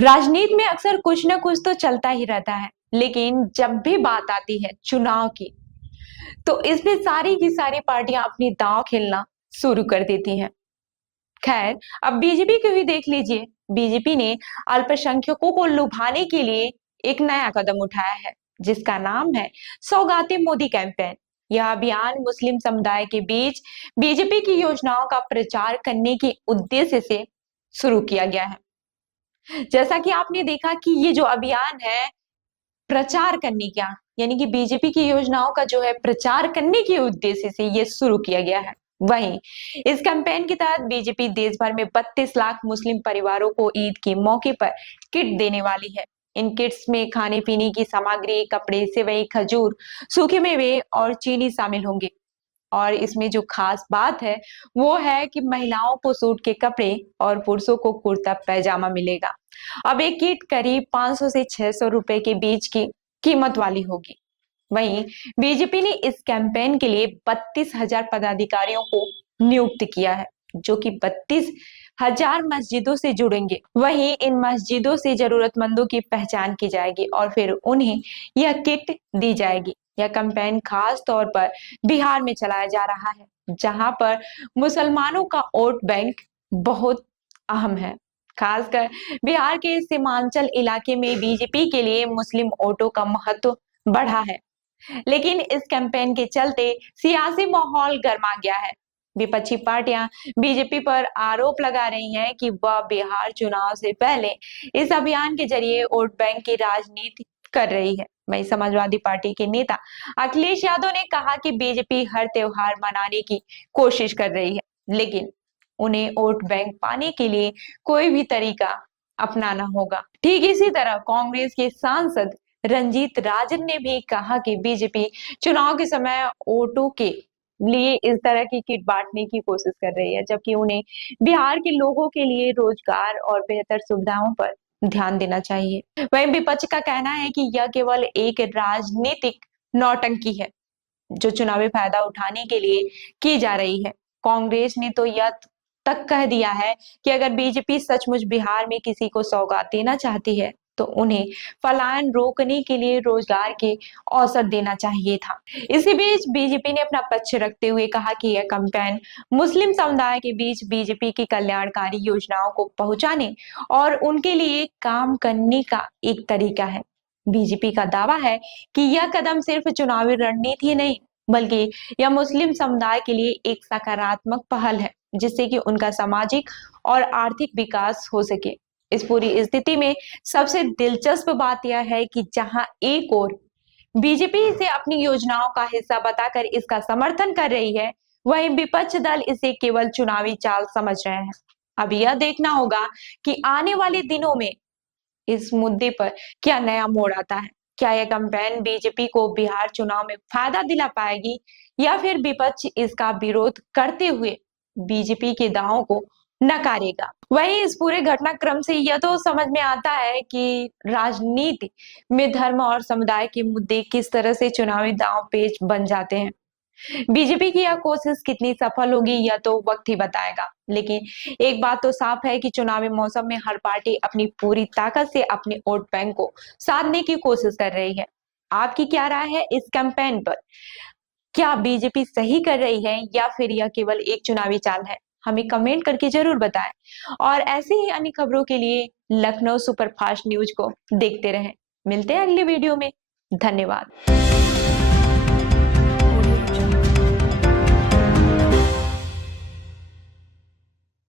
राजनीति में अक्सर कुछ न कुछ तो चलता ही रहता है, लेकिन जब भी बात आती है चुनाव की, तो इसमें सारी की सारी पार्टियां अपनी दांव खेलना शुरू कर देती हैं। खैर, अब बीजेपी को ही देख लीजिए। बीजेपी ने अल्पसंख्यकों को लुभाने के लिए एक नया कदम उठाया है, जिसका नाम है सौगाते मोदी कैंपेन। यह अभियान मुस्लिम समुदाय के बीच बीजेपी की योजनाओं का प्रचार करने के उद्देश्य से शुरू किया गया है। जैसा कि आपने देखा कि ये जो अभियान है प्रचार करने का, यानी कि बीजेपी की योजनाओं का जो है प्रचार करने के उद्देश्य से ये शुरू किया गया है। वहीं इस कैंपेन के तहत बीजेपी देश भर में 32 लाख मुस्लिम परिवारों को ईद के मौके पर किट देने वाली है। इन किट्स में खाने पीने की सामग्री, कपड़े, सेवई, खजूर, सूखे मेवे और चीनी शामिल होंगे। और इसमें जो खास बात है वो है कि महिलाओं को सूट के कपड़े और पुरुषों को कुर्ता पैजामा मिलेगा। अब एक किट करीब 500 से 600 रुपए के बीच की कीमत वाली होगी। वहीं बीजेपी ने इस कैंपेन के लिए 32,000 पदाधिकारियों को नियुक्त किया है, जो कि 32,000 मस्जिदों से जुड़ेंगे। वहीं इन मस्जिदों से जरूरतमंदों की पहचान की जाएगी और फिर उन्हें यह किट दी जाएगी। यह कैंपेन खास तौर पर बिहार में चलाया जा रहा है, जहां पर मुसलमानों का वोट बैंक बहुत अहम है। खासकर बिहार के सीमांचल इलाके में बीजेपी के लिए मुस्लिम वोटों का महत्व बढ़ा है। लेकिन इस कैंपेन के चलते सियासी माहौल गर्मा गया है। विपक्षी पार्टियां बीजेपी पर आरोप लगा रही हैं कि वह बिहार चुनाव से पहले इस अभियान के जरिए वोट बैंक की राजनीति कर रही है। वहीं समाजवादी पार्टी के नेता अखिलेश यादव ने कहा कि बीजेपी हर त्योहार मनाने की कोशिश कर रही है, लेकिन उन्हें वोट बैंक पाने के लिए कोई भी तरीका अपनाना होगा। ठीक इसी तरह कांग्रेस के सांसद रंजीत राजन ने भी कहा कि बीजेपी चुनाव के समय वोटों के लिए इस तरह की किट बांटने की कोशिश कर रही है, जबकि उन्हें बिहार के लोगों के लिए रोजगार और बेहतर सुविधाओं पर ध्यान देना चाहिए। वहीं विपक्ष का कहना है कि यह केवल एक राजनीतिक नौटंकी है, जो चुनावी फायदा उठाने के लिए की जा रही है। कांग्रेस ने तो यह तक कह दिया है कि अगर बीजेपी सचमुच बिहार में किसी को सौगात देना चाहती है, तो उन्हें पलायन रोकने के लिए रोजगार के अवसर देना चाहिए था। इसी बीच बीजेपी ने अपना पक्ष रखते हुए कहा कि यह कैंपेन मुस्लिम समुदाय के बीच बीजेपी की कल्याणकारी योजनाओं को पहुंचाने और उनके लिए काम करने का एक तरीका है। बीजेपी का दावा है कि यह कदम सिर्फ चुनावी रणनीति नहीं, बल्कि यह मुस्लिम समुदाय के लिए एक सकारात्मक पहल है, जिससे कि उनका सामाजिक और आर्थिक विकास हो सके। इस पूरी स्थिति में सबसे दिलचस्प बात यह है कि जहां एक ओर बीजेपी इसे अपनी योजनाओं का हिस्सा बताकर इसका समर्थन कर रही है, वहीं विपक्ष दल इसे केवल चुनावी चाल समझ रहे हैं। अब यह देखना होगा कि आने वाले दिनों में इस मुद्दे पर क्या नया मोड़ आता है। क्या यह कैंपेन बीजेपी को बिहार चुनाव में फायदा दिला पाएगी, या फिर विपक्ष इसका विरोध करते हुए बीजेपी के दावों को नकारेगा। वहीं इस पूरे घटनाक्रम से यह तो समझ में आता है कि राजनीति में धर्म और समुदाय के मुद्दे किस तरह से चुनावी दांव पेच बन जाते हैं। बीजेपी की यह कोशिश कितनी सफल होगी यह तो वक्त ही बताएगा, लेकिन एक बात तो साफ है कि चुनावी मौसम में हर पार्टी अपनी पूरी ताकत से अपने वोट बैंक को साधने की कोशिश कर रही है। आपकी क्या राय है इस कैंपेन पर? क्या बीजेपी सही कर रही है, या फिर यह केवल एक चुनावी चाल है? हमें कमेंट करके जरूर बताएं। और ऐसे ही अन्य खबरों के लिए लखनऊ सुपरफास्ट न्यूज को देखते रहें। मिलते हैं अगले वीडियो में। धन्यवाद।